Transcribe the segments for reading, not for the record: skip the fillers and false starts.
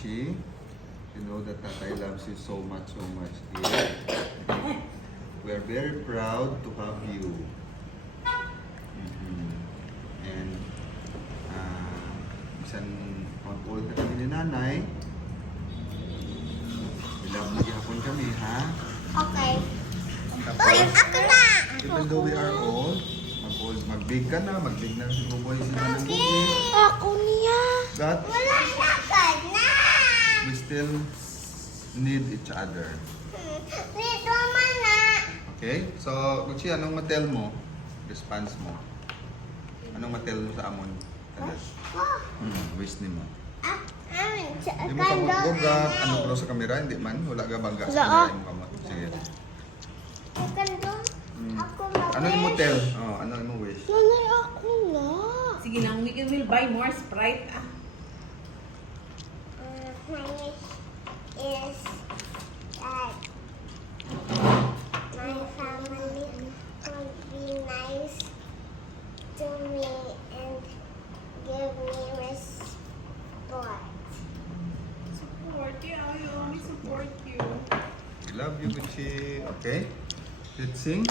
Gucci. You know that Tatay loves you so much here. We are very proud to have you. And bisan mag-old na kami ni Nanay, love na gihapon kami, ha? Okay. Tapos, Uy, ako na! even though we are old, mag-big ka na, mag-big na si Buboy, si Manang Buboy. Ako niya. But, Wala na ka na! we still need each other. Dito man na. Okay? So, Gucci, anong matel mo? Response mo? Anong matel mo sa amon? Wish ni mo. Hindi mo kamot-bugat. Ano ko sa kamera? Hindi man. Wala ka bangga sa kamera mo kamot. Sige. Ano yung motel? Oh, ano yung wish? Nanay, ako na. Sige lang, we will buy more Sprite. My wish is that my family would be nice to me and give me respect. Support you. I only support you. We love you, Gucci. Okay? Let's sing.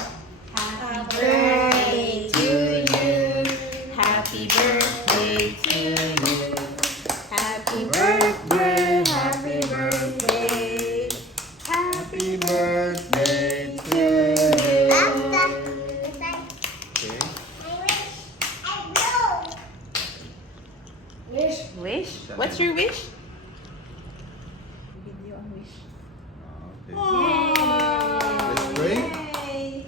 Happy birthday to you. Happy birthday to you. Happy birthday, happy birthday. Happy birthday to you. Okay? Wish? What's your wish? Video ang wish. Okay. Let's pray. Yay!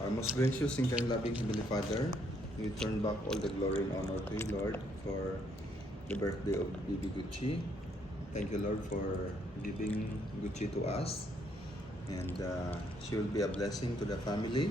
Our most gracious and kind loving Heavenly Father, we turn back all the glory and honor to you, Lord, for the birthday of Bibi Gucci. Thank you, Lord, for giving Gucci to us. And she will be a blessing to the family.